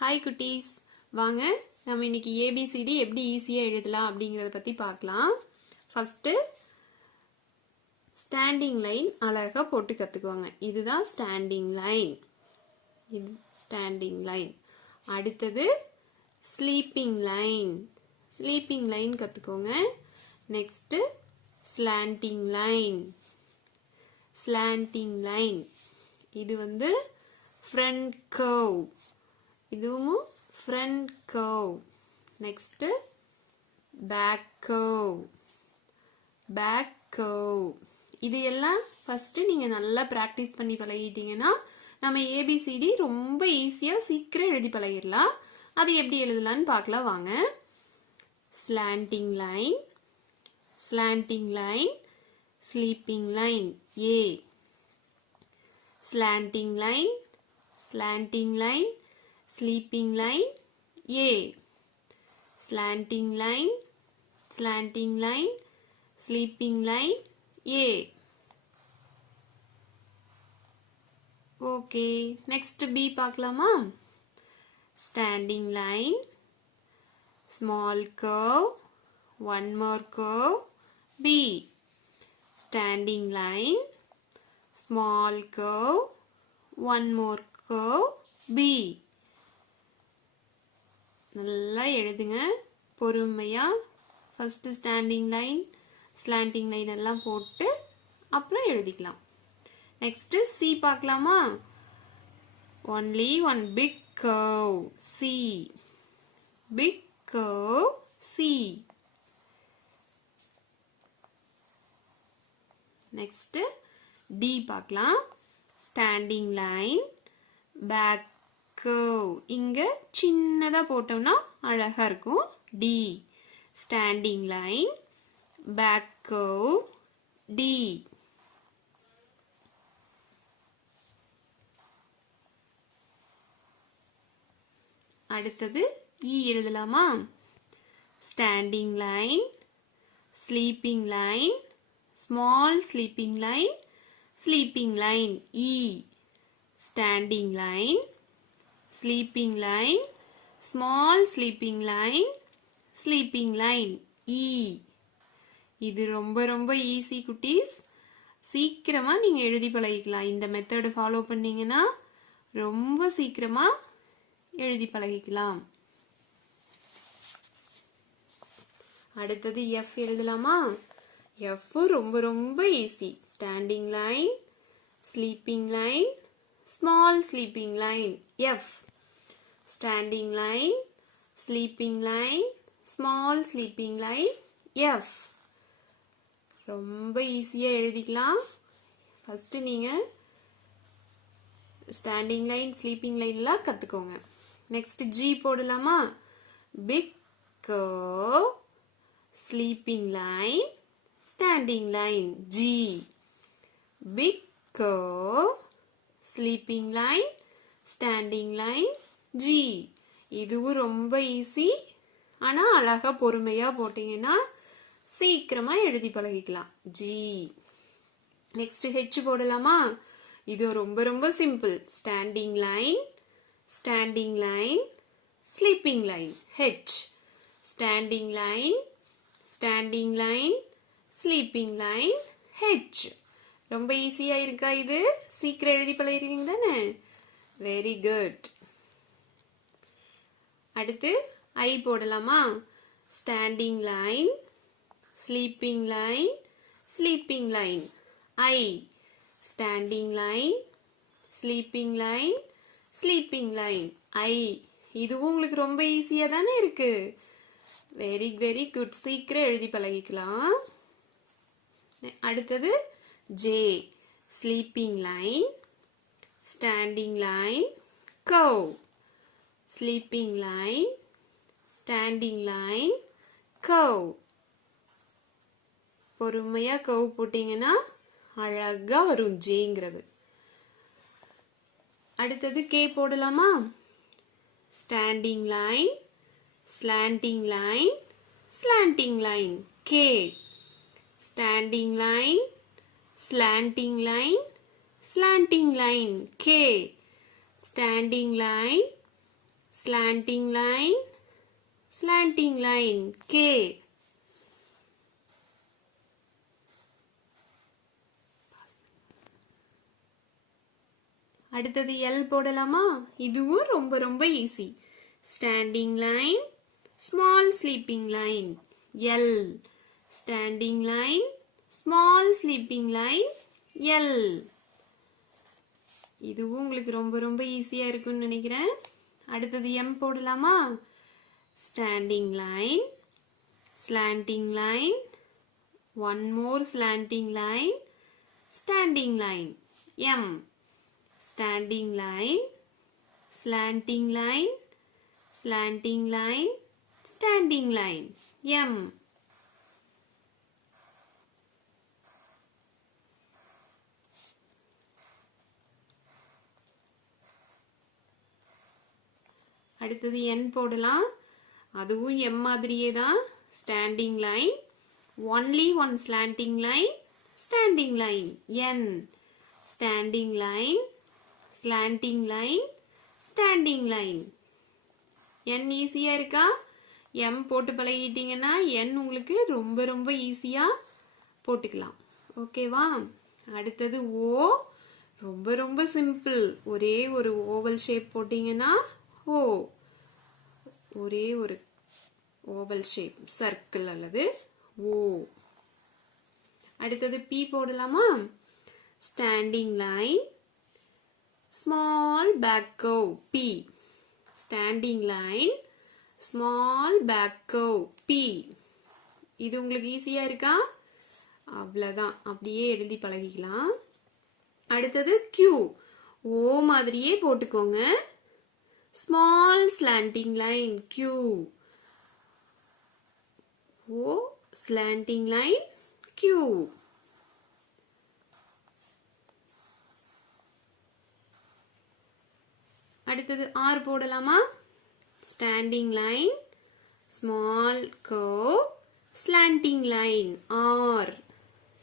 Hi குட்டீஸ், வாங்க நம்ம இன்னைக்கு ஏபிசிடி எப்படி ஈஸியாக எழுதலாம் அப்படிங்கிறத பற்றி பார்க்கலாம். ஃபஸ்ட்டு ஸ்டாண்டிங் லைன் அழகாக போட்டு கற்றுக்குவாங்க. இதுதான் ஸ்டாண்டிங் லைன். இது ஸ்டாண்டிங் லைன். அடுத்தது ஸ்லீப்பிங் லைன். ஸ்லீப்பிங் லைன் கற்றுக்கோங்க. Next slanting line. Slanting line. இது வந்து ஃப்ரண்ட் கர்வ். இதுவும் front curve. Next back curve. Back curve. இது எல்லாம் ஃபர்ஸ்ட் நீங்க நல்லா பிராக்டிஸ் பண்ணி பழகிட்டீங்கன்னா நம்ம ஏபிசிடி ரொம்ப ஈஸியா சீக்கிரம் எழுதி பழகிடலாம். அது எப்படி எழுதலாம்னு பார்க்கலாம் வாங்க. Slanting line, slanting line, sleeping line A. Slanting line, slanting line, sleeping line A. Slanting line, slanting line, sleeping line A. Okay, next B பார்க்கலாமா? Standing line, small curve, one more curve B. Standing line, small curve, one more curve B. நல்லா எழுதுங்க பொறுமையா. First standing line, slanting line எல்லாம் போட்டு அப்புறம் எழுதிக்கலாம். Next C பார்க்கலாமா? Only one big curve C. Big curve C. Next D பார்க்கலாம். Standing line, back curve. இங்க சின்னதா போட்டோம்னா அழகா இருக்கும். D. Standing line, back curve D. அடுத்தது இ எழுதலாமா? Standing line, sleeping line, small sleeping line, sleeping line E. Standing line, sleeping line, small sleeping line, sleeping line E. இது ரொம்ப ரொம்ப ஈஸி குட்டீஸ். சீக்கிரமா நீங்க எழுதி பழகிக்கலாம். இந்த மெத்தட் ஃபாலோ பண்ணீங்கன்னா ரொம்ப சீக்கிரமா எழுதி பழகிக்கலாம். அடுத்தது F எழுதலாமா? F ரொம்ப ரொம்ப easy. Standing line, sleeping line, small sleeping line F. Standing line, sleeping line, small sleeping line F. ரொம்ப ஈஸியா எழுதிக்கலாம். ஃபர்ஸ்ட் நீங்க ஸ்டாண்டிங் லைன், ஸ்லீப்பிங் லைன் எல்லாம் கத்துக்கோங்க. நெக்ஸ்ட் G போடலாமா? Big curve, sleeping line, standing line G. Big curve, sleeping line, standing line G. இதுவும் ரொம்ப easy. ஆனா அழகா பொறுமையா போட்டீங்கன்னா சீக்கிரமா எழுதி பழகிக்கலாம். G. நெக்ஸ்ட் H போடலாமா? இது ரொம்ப ரொம்ப simple. Standing line, standing line, sleeping line H. Standing line, standing line, sleeping line H. ரொம்ப ஈஸியா இருக்கா? இது சீக்கிரம் எழுதி பழகிறீங்க தானே? Very good. அடுத்து ஐ போடலாமா? Standing line, sleeping line, sleeping line I. Standing line, sleeping line, sleeping line I. இதுவும் உங்களுக்கு ரொம்ப ஈஸியா தானே இருக்கு? Very very good. சீக்கிரம் எழுதி பழகிக்கலாம். அடுத்தது J. Sleeping line, standing line, curve. Sleeping line, standing line, curve. பொறுமையா கர்வ் போட்டீங்கன்னா அழகா வரும் ஜேங்கிறது. அடுத்தது K போடலாமா? Standing line, slanting line, slanting line K. Standing line, slanting line, slanting line K. Standing line, slanting line, K. அடுத்தது L போடலாமா? இதுவும் ரொம்ப ரொம்ப easy. Standing line, small sleeping line, L. Standing line, small sleeping line, L. இதுவும் உங்களுக்கு ரொம்ப ரொம்ப ஈஸியா இருக்கும்னு நினைக்கிறேன். அடுத்தது M போடலாமா? Standing line, slanting line, one more slanting line, standing line, M. Standing line, slanting line, slanting line, standing line, M. அடுத்தது N போடலாம். அதுவும் M மாதிரியே தான். Standing line, only one slanting line, standing line, N. Standing line, slanting line, standing line. N ஈஸியா இருக்கா? M போட்டு பழகிட்டீங்கன்னா N உங்களுக்கு ரொம்ப ரொம்ப ஈஸியா போட்டுக்கலாம். ஓகேவா? அடுத்தது O. ரொம்ப ரொம்ப சிம்பிள். ஒரே ஒரு ஓவல் ஷேப் போட்டீங்கன்னா O. ஒரே ஒரு ஓவல் ஷேப் சர்க்கிள் அல்லது O. அடுத்தது P போடலாமா? Standing line, small back curve, P. Standing line, small back curve, P. இது உங்களுக்கு ஈஸியா இருக்கா? அவ்வளவுதான். அப்படியே எழுதி பழகிக்கலாம். அடுத்தது Q. O மாதிரியே போட்டுக்கோங்க. Small slanting line, Q. O slanting line, Q. அடுத்தது R போடலாமா? Standing line, small curve, slanting line, R.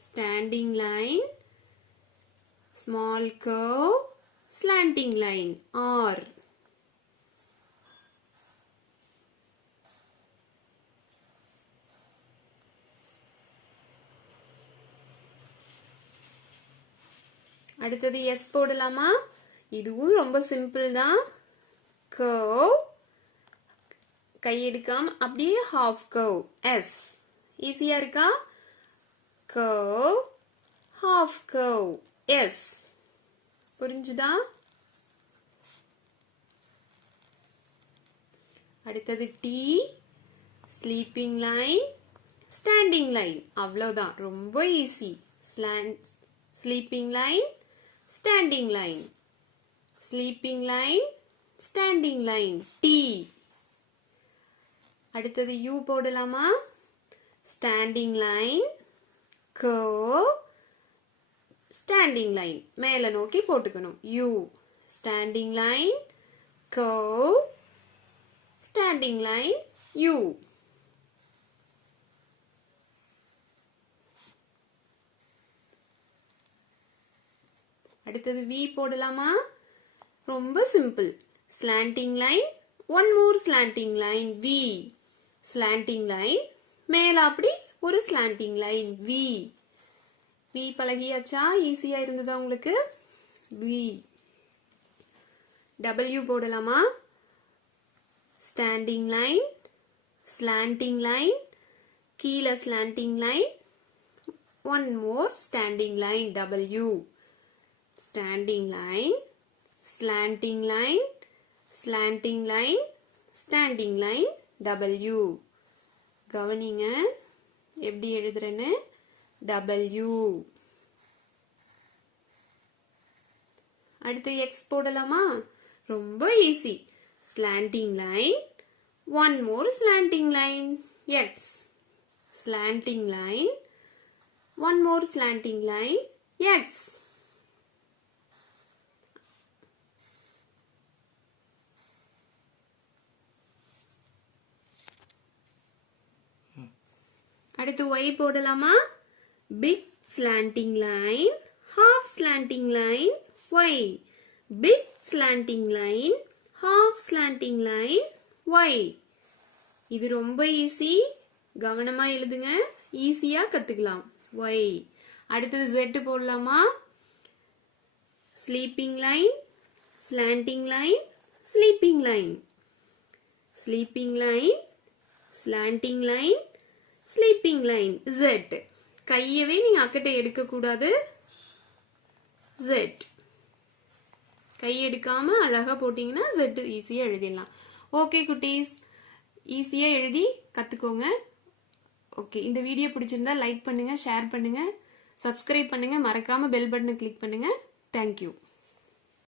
Standing line, small curve, slanting line, R. அடுத்தது S போடலாமா? இதுவும் ரொம்ப சிம்பிள் தான். curve, கை எடுக்காம அப்படியே half curve, S. ஈஸியா இருக்கா? curve, half curve, S. புரிஞ்சுதா? அடுத்தது T. sleeping line, standing line. அவ்வளவுதான். ரொம்ப easy. sleeping line, standing line, sleeping line, standing line, T. அடுத்தது U போடலாமா? Standing line, curve, standing line. மேல நோக்கி போட்டுக்கணும். U. Standing line, curve, standing line, U. அடுத்தது V போடலாமா? ரொம்ப simple. Slanting line, one more slanting line, V. Slanting line, மேல அப்படி ஒரு slanting line, V. V பழகியாச்சா? ஈஸியா இருந்ததா உங்களுக்கு? V. W போடலாமா? Standing line, slanting line, கீழ slanting line, one more standing line, W. Standing line, slanting line, slanting line, standing line, W. கவனிங்க எப்படி எழுதுறேன்னு. W. அடுத்து X போடலாமா? ரொம்ப easy. Slanting line, one more slanting line, X. Slanting line, one more slanting line, X. அடுத்து Y போடலாமா? Big slanting line, half slanting line, Y. Big slanting line, half slanting line Y. இது ரொம்ப easy, கவனமா எழுதுங்க, ஈஸியா கத்துக்கலாம். Y. அடுத்தது Z போடலாமா? Sleeping line, slanting line, sleeping line, sleeping line, slanting line, sleeping line. Z. கையவே நீங்க அக்கட்டை எடுக்க கூடாது. Z. கை எடுக்காம அழகா போட்டீங்கன்னா Z ஈஸியா எழுதிடலாம். ஓகே குட்டீஸ், ஈஸியா எழுதி கத்துக்கோங்க. ஓகே, இந்த வீடியோ பிடிச்சிருந்தா லைக் பண்ணுங்க, ஷேர் பண்ணுங்க, சப்ஸ்கிரைப் பண்ணுங்க, மறக்காம பெல் பட்டனை கிளிக் பண்ணுங்க. தேங்க்யூ.